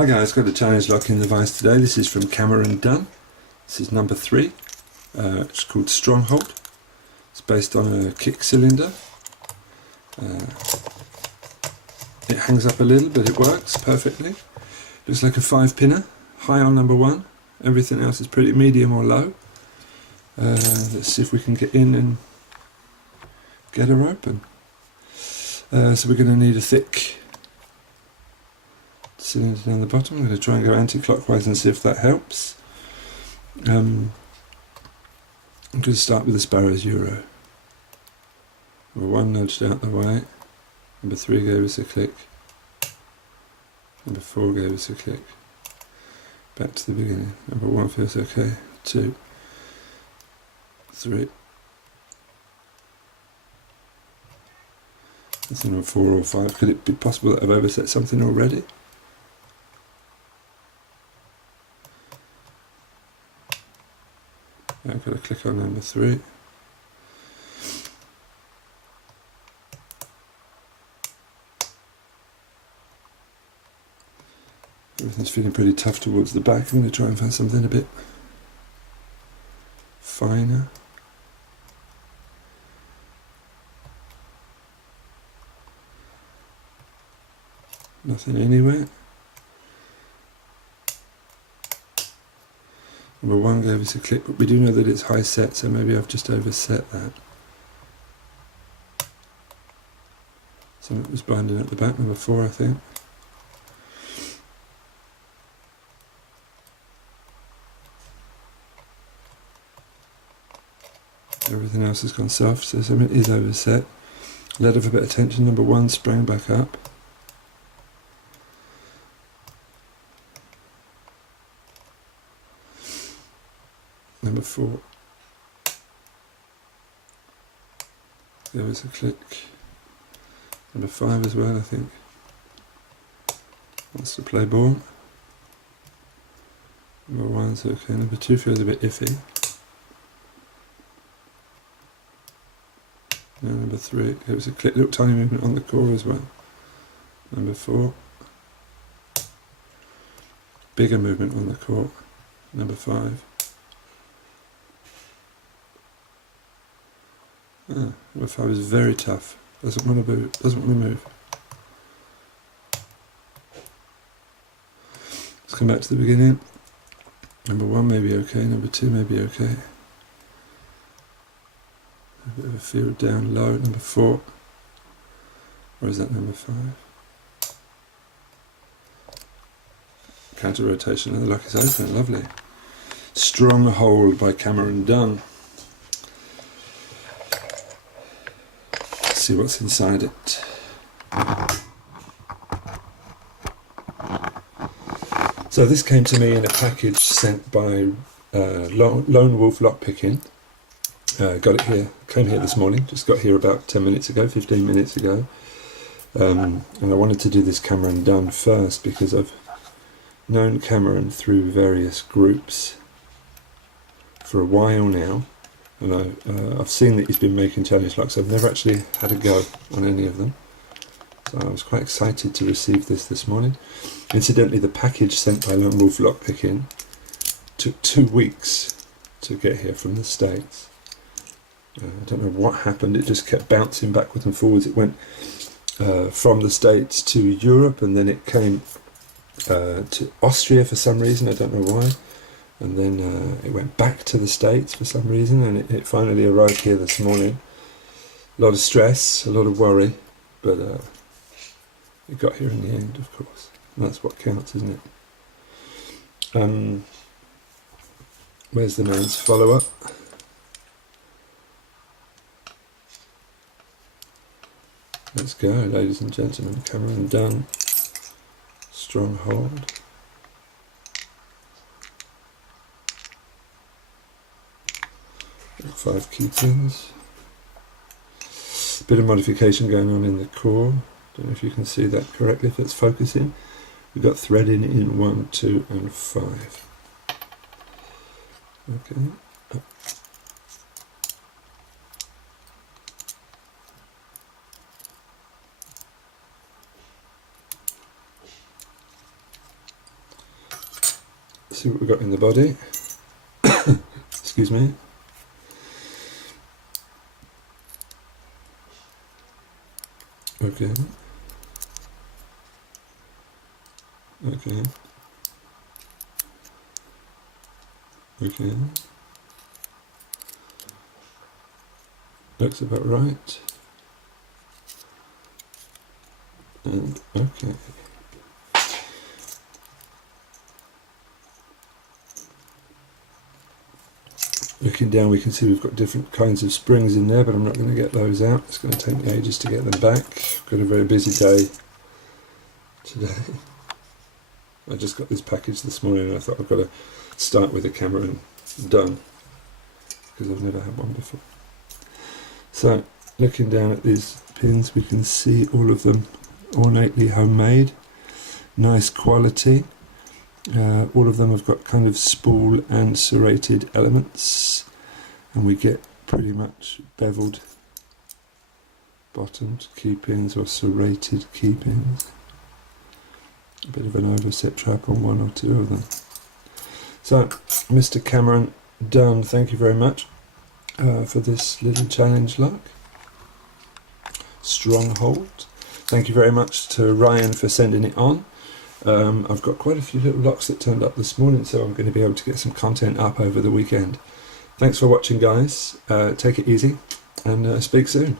Hi guys, got a challenge locking device today. This is from Cameron Dunn. This is number 3. It's called Stronghold. It's based on a kick cylinder. It hangs up a little, but it works perfectly. Looks like a 5-pinner, high on number 1. Everything else is pretty medium or low. Let's see if we can get in and get her open. So we're going to need a thick cylinder down the bottom. I'm going to try and go anti-clockwise and see if that helps. I'm going to start with the Sparrow's Euro. Number 1 nudged out the way. Number 3 gave us a click. Number 4 gave us a click. Back to the beginning. Number 1 feels okay. 2, 3. That's number 4 or 5. Could it be possible that I've overset something already? I've got to click on number 3. Everything's feeling pretty tough towards the back. I'm going to try and find something a bit finer. Nothing anywhere. Number 1 gave us a click, but we do know that it's high set, so maybe I've just overset that. Something was binding at the back, number 4 I think. Everything else has gone soft, so something is overset. Let off a bit of tension, number 1 sprang back up. Number 4 gave us a click. Number 5 as well, I think. Wants to play ball. Number 1's okay. Number 2 feels a bit iffy. And number 3 gave us a click. Little tiny movement on the core as well. Number 4. Bigger movement on the core. Number 5. Number 5 is very tough. Doesn't want to move. Doesn't want to move. Let's come back to the beginning. Number 1 may be okay. Number 2 may be okay. A bit of a feel down low. Number 4. Or is that number 5? Counter rotation of the lock is open. Lovely. Stronghold by Cameron Dunn. See what's inside it. So this came to me in a package sent by LoneWolfLockpicking. Got it here, came here this morning, just got here about 10 minutes ago, 15 minutes ago. And I wanted to do this Cameron Dunn first because I've known Cameron through various groups for a while now. And I've seen that he's been making challenge locks. I've never actually had a go on any of them. So I was quite excited to receive this morning. Incidentally, the package sent by LoneWolfLockpicking took 2 weeks to get here from the States. I don't know what happened. It just kept bouncing backwards and forwards. It went from the States to Europe, and then it came to Austria for some reason. I don't know why. And then it went back to the States for some reason, and it finally arrived here this morning. A lot of stress, a lot of worry, but it got here in the end, of course. And that's what counts, isn't it? Where's the man's follow-up? Let's go, ladies and gentlemen. Cameron Dunn, Stronghold. Five key pins. Bit of modification going on in the core. Don't know if you can see that correctly, if it's focusing. We've got threading in 1, 2 and 5. Okay. See what we've got in the body. Excuse me. Okay. Okay. Okay. Looks about right. And okay. Looking down, we can see we've got different kinds of springs in there, but I'm not going to get those out. It's going to take me ages to get them back. I've got a very busy day today. I just got this package this morning and I thought I've got to start with a Cameron Dunn because I've never had one before. So, looking down at these pins, we can see all of them ornately homemade, nice quality. All of them have got kind of spool and serrated elements, and we get pretty much beveled bottomed key pins or serrated key pins. A bit of an overset trap on one or two of them. So, Mr. Cameron Dunn, thank you very much for this little challenge lock. Stronghold. Thank you very much to Ryan for sending it on. I've got quite a few little locks that turned up this morning, so I'm going to be able to get some content up over the weekend. Thanks for watching, guys. Take it easy and speak soon.